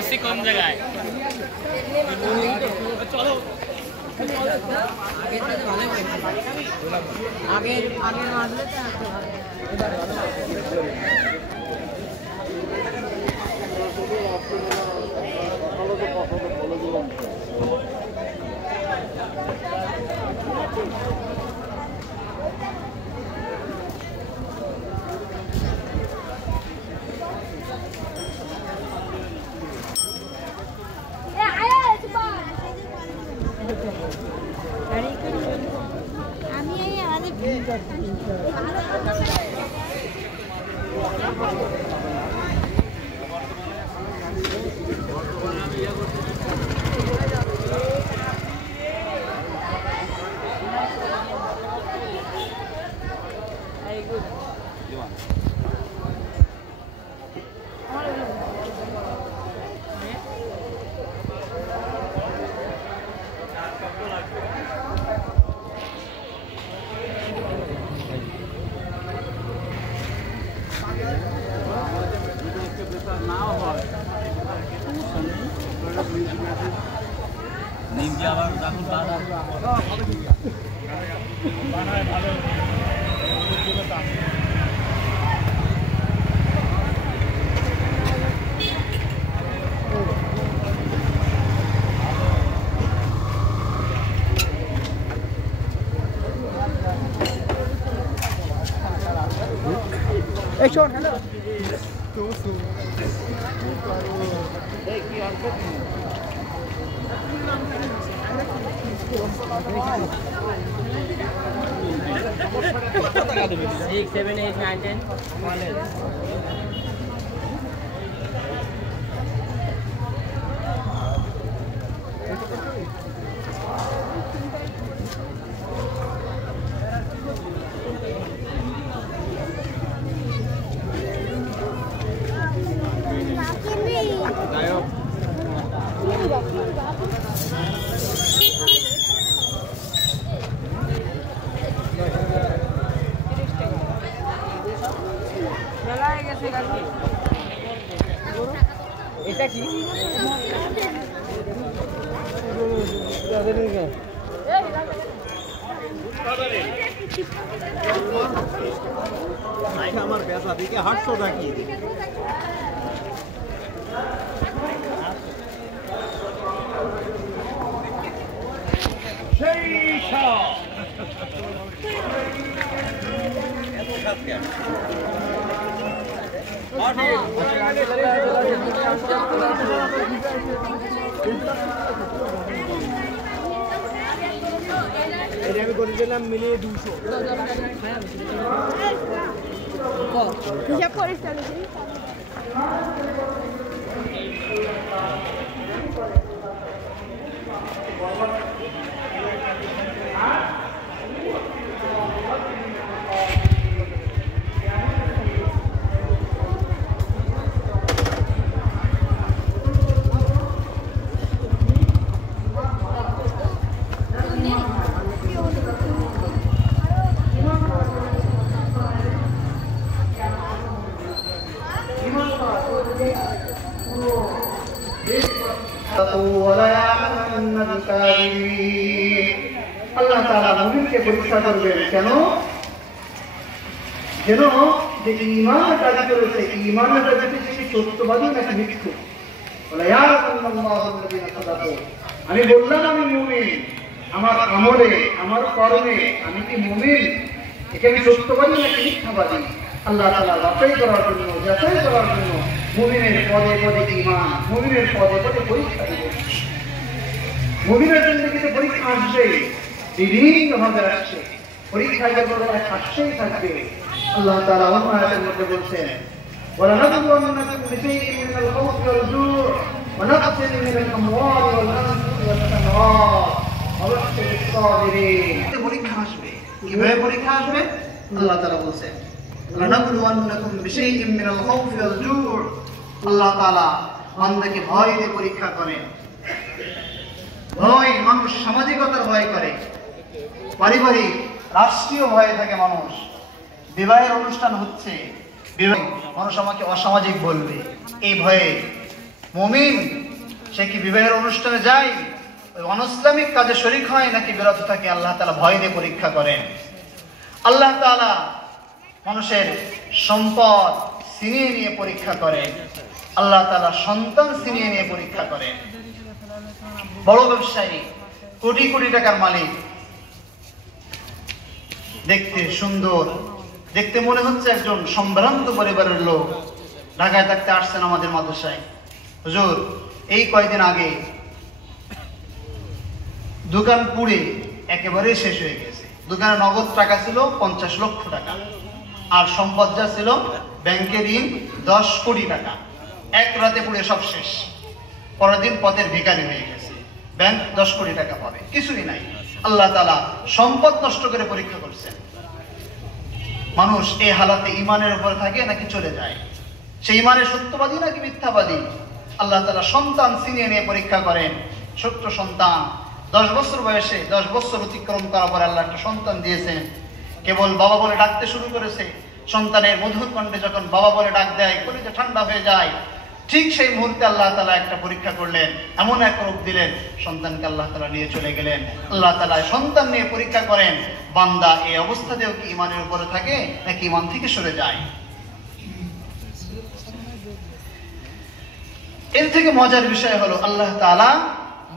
কোন জায়গায় চলো আগে আগে না আসলে Hey, Sean, hello. Six, 7, 8, 9, 10. এটা কি আমার পেশা দিকে হাঁটছো নাকি আমি করে দিলাম মিলিয়ে 200 হিসাব করিস তাহলে আল্লাহ তাআলা মুমিনকে পরীক্ষা করবেন কেন যেন যে ঈমান দাবি করেছে ঈমানের দাবি থেকে সত্যবাদী নাকি মিথ্যুক বলে ইয়া রাসূলুল্লাহ আমি বললাম আমি মুমিন আমার আমলে আমার কর্মে আমি কি মুমিন এখানে সত্যবাদী নাকি মিথ্যাবাদী আল্লাহ তাআলা যাচাই করার জন্য মুমিনের পদে পদে ঈমান মুমিনের পদে পদে পরীক্ষা দিবেন মুমিনের জিন্দেগিতে পরীক্ষা আসবে বিভিন্নভাবে আসছে পরীক্ষায় যখন আসছেই থাকবে আল্লাহ তাআলা অন্য আয়াতের মধ্যে বলছেন وَلَنَبْلُوَنَّكُمْ بِشَيْءٍ مِنَ الْخَوْفِ وَالْجُوعِ وَنَقْصٍ مِنَ الْأَمْوَالِ وَالْأَنفُسِ وَالثَّمَرَاتِ وَبَشِّرِ الصَّابِرِينَ পরীক্ষা আসবে কিভাবে পরীক্ষা আসবে আল্লাহ তাআলা বলছেন وَلَنَبْلُوَنَّكُمْ بِشَيْءٍ مِنَ الْخَوْفِ وَالْجُوعِ আল্লাহ তাআলা বান্দাকে ভয় দিয়ে পরীক্ষা করেন ভয় মানুষ সামাজিকতার ভয় করে পারিবারিক রাষ্ট্রীয় ভয়ে থাকে মানুষ বিবাহের অনুষ্ঠান হচ্ছে মানুষ আমাকে অসামাজিক বলবে এই ভয়ে মুমিন সে কি বিবাহের অনুষ্ঠানে যায়, ওই অনইসলামিক কাজে শরীক হয় নাকি বিরত থাকে, আল্লাহ তাআলা ভয় দিয়ে পরীক্ষা করেন। আল্লাহ তাআলা মানুষের সম্পদ ছিনিয়ে নিয়ে পরীক্ষা করেন, আল্লাহ তাআলা সন্তান ছিনিয়ে নিয়ে পরীক্ষা করেন। বড় ব্যবসায়ী, কোটি কোটি টাকার মালিক, দেখতে সুন্দর, দেখতে মনে হচ্ছে একজন সম্ভ্রান্ত পরিবারের লোক, ঢাকায় থাকতে আসছেন আমাদের মাদ্রাসায়। হুজুর, এই কয়েকদিন আগে দোকান পুড়ে একেবারেই শেষ হয়ে গেছে। দোকানে নগদ টাকা ছিল 50 লক্ষ টাকা, আর সম্পদ যা ছিল ব্যাংকে ঋণ 10 কোটি টাকা। এক রাতে পুড়ে সব শেষ। পরের দিন পথের ভিখারি হয়ে গেছে। ব্যাংক 10 কোটি টাকা পাবে, কিছুই নাই। আল্লাহ তাআলা সম্পদ নষ্ট করে পরীক্ষা করছেন। মানুষ এই হালাতে ইমানের উপরে থাকে নাকি চলে যায়, সেই ইমানের সত্যবাদী নাকি মিথ্যাবাদী। আল্লাহ তাআলা সন্তান ছিনিয়ে নিয়ে পরীক্ষা করেন। ছোট্ট সন্তান 10 বছর বয়সে, 10 বছর অতিক্রম করার পর আল্লাহ একটা সন্তান দিয়েছেন। কেবল বাবা বলে ডাকতে শুরু করেছে। সন্তানের মধুর কণ্ঠে যখন বাবা বলে ডাক দেয়, কলিজা ঠান্ডা হয়ে যায়। ঠিক সেই মুহূর্তে আল্লাহ তাআলা একটা পরীক্ষা করলেন, এমন এক রূপ দিলেন, সন্তানকে আল্লাহ তাআলা নিয়ে চলে গেলেন। আল্লাহ তাআলা সন্তান নিয়ে পরীক্ষা করেন, বান্দা এই অবস্থাতেও কি ইমানের উপরে থাকে নাকি ইমান থেকে সরে যায়। এর থেকে মজার বিষয় হলো, আল্লাহ তাআলা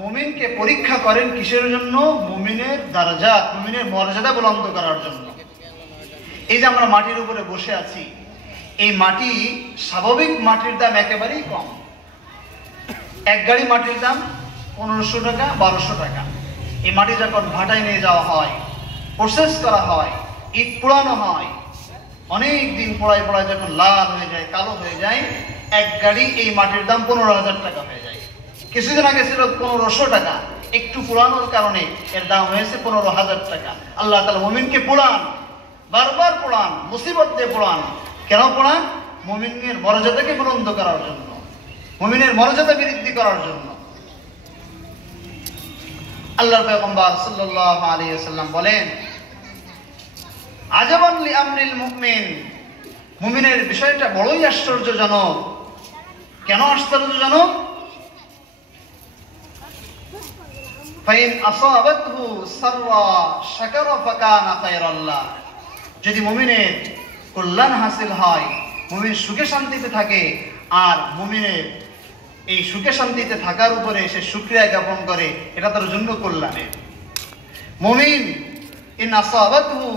মুমিনকে পরীক্ষা করেন কিসের জন্য? মুমিনের দারাজাত, মুমিনের মর্যাদা বুলন্দ করার জন্য। এই যে আমরা মাটির উপরে বসে আছি, এই মাটি স্বাভাবিক মাটির দাম একেবারেই কম। এক গাড়ি মাটির দাম 1500 টাকা, 1200 টাকা। এই মাটি যখন ভাটায় নিয়ে যাওয়া হয়, প্রসেস করা হয়, ইট পোড়ানো হয়, অনেক দিন পোড়ায় পোড়ায় যখন লাল হয়ে যায়, কালো হয়ে যায়, এক গাড়ি এই মাটির দাম 15,000 টাকা হয়ে যায়। কিছুদিন আগে ছিল 1500 টাকা, একটু পোড়ানোর কারণে এর দাম হয়েছে 15,000 টাকা। আল্লাহ তাআলা মুমিনকে পোড়ান, বারবার পোড়ান, মুসিবত দিয়ে পোড়ান। কেন পোড়ান? মুমিনের মর্যাদাকে বুলন্দ করার জন্য, মুমিনের মর্যাদা বৃদ্ধি করার জন্য। আল্লাহর পয়গম্বর সাল্লাল্লাহু আলাইহি ওয়াসাল্লাম বলেন, আজাবান লিআমরিল মুমিন, মুমিনের বিষয়টা বড়ই আশ্চর্যজনক। কেন আশ্চর্যজনক? ফাইন আসাবাতহু সাররা শাকারা ফাকানা খায়রাল্লাহ, যদি মুমিনের কল্যাণ হাসিল হয়, মুমিন সুখে শান্তিতে থাকে, আর মুমিনের এই সুখে শান্তিতে থাকার উপরে সে শুকরিয়া জ্ঞাপন করে, এটা তার জন্য কল্যাণের। মুমিন ইন আসাবাতহু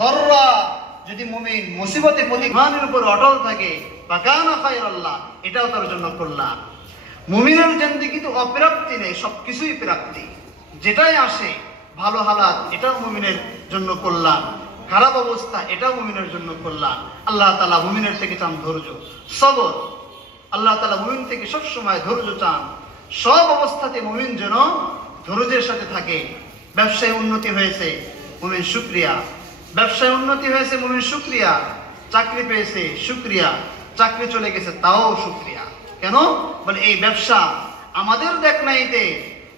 যাররা, যদি মুমিন মুসিবতে প্রতিমানের উপর অটল থাকে, ফাকানা খায়রাল্লাহ, এটাও তার জন্য কল্যাণ। মুমিনের জিন্দেগি তো অপ্রাপ্তি নেই, সবকিছুই প্রাপ্তি। যেটাই আসে ভালো হালাত, এটাও মুমিনের জন্য কল্যাণ। খারাপ অবস্থা, এটাও মুমিনের জন্য কল্যাণ। আল্লাহ তাআলা মুমিনের থেকে চান ধৈর্য, সবর। আল্লাহ তাআলা মুমিন থেকে সব সময় ধৈর্য চান। সব অবস্থাতে মুমিন যেন ধৈর্যের সাথে থাকে। ব্যবসায় উন্নতি হয়েছে, মুমিন শুকরিয়া। ব্যবসায় উন্নতি হয়েছে, মুমিন শুকরিয়া। চাকরি পেয়েছে, শুকরিয়া। চাকরি চলে গেছে, তাও শুকরিয়া। কেন? বলে এই ব্যবসা আমাদের দেখ নাইতে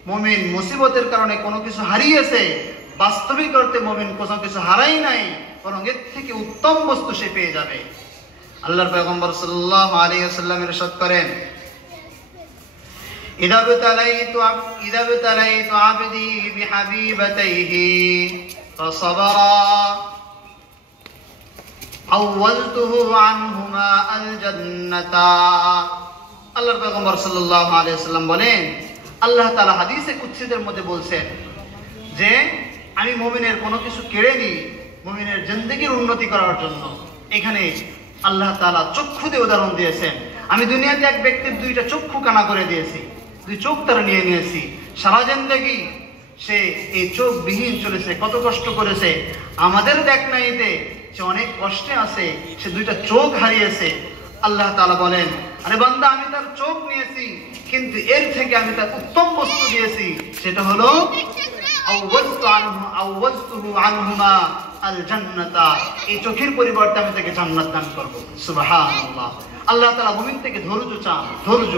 মুমিন মুসিবতের কারণে কোনো কিছু হারিয়েছে, বাস্তবিক অর্থে মুমিন কোনো কিছু হারাই নাই, বরং এর থেকে উত্তম বস্তু সে পেয়ে যাবে। আল্লাহর পয়গম্বর সাল্লাল্লাহু আলাইহি ওয়াসাল্লাম ইরশাদ করেন, ইযা বিতালাইতু আবদি বিহাবিবাতাইহি ফাসাবারা আওয়ালতুহু আনহুমা আল জান্নাতা। আল্লাহর পয়গম্বর সাল্লাল্লাহু আলাইহি ওয়াসাল্লাম বলেন, আল্লাহ তাআলা হাদিসে কুদসিদের মধ্যে বলছেন যে আমি মুমিনের কোনো কিছু কেড়ে নিই মুমিনের জিন্দেগির উন্নতি করার জন্য। এখানে আল্লাহ তাআলা চক্ষু দিয়ে উদাহরণ দিয়েছেন। আমি দুনিয়াতে এক ব্যক্তির 2টা চক্ষু কানা করে দিয়েছি, 2 চোখ তারা নিয়ে নিয়েছি। সারা জিন্দেগি সে এই চোখ বিহীন চলেছে, কত কষ্ট করেছে। আমাদের দেখ নাইতে সে অনেক কষ্টে আছে, সে 2টা চোখ হারিয়েছে। আল্লাহ তাআলা বলেন, আরে বান্দা, আমি তার চোখ নিয়েছি, কিন্তু এর থেকে আমি তার উত্তম বস্তু দিয়েছি, সেটা হলো আওয়াজতুহু আনহুমা আল জান্নাতা। এই চোখের পরিবর্তে আমি তাকে জান্নাত দান করব। সুবহানাল্লাহ। আল্লাহ তাআলা মুমিন থেকে ধৈর্য চান, ধৈর্য।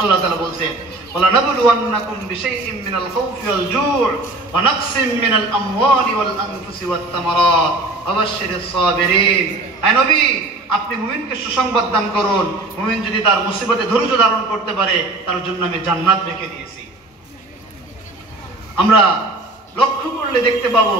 আল্লাহ তাআলা বলছেন, ওয়ালা নাবলুওয়ান্নাকুম বিশাইইন মিনাল খাউফি ওয়াল জু'i ওয়া নাকসিম মিনাল আমওয়ালি ওয়াল আনফুসি ওয়াত তামারাত ওয়া বাশশিরিস সাবিরিন। হে নবী, আপনি মুমিনকে সুসংবাদ দান করুন, মুমিন যদি তার মুসিবতে ধৈর্য ধারণ করতে পারে তার জন্য আমি জান্নাত রেখে দিয়েছি। আমরা লক্ষ্য করলে দেখতে পাবো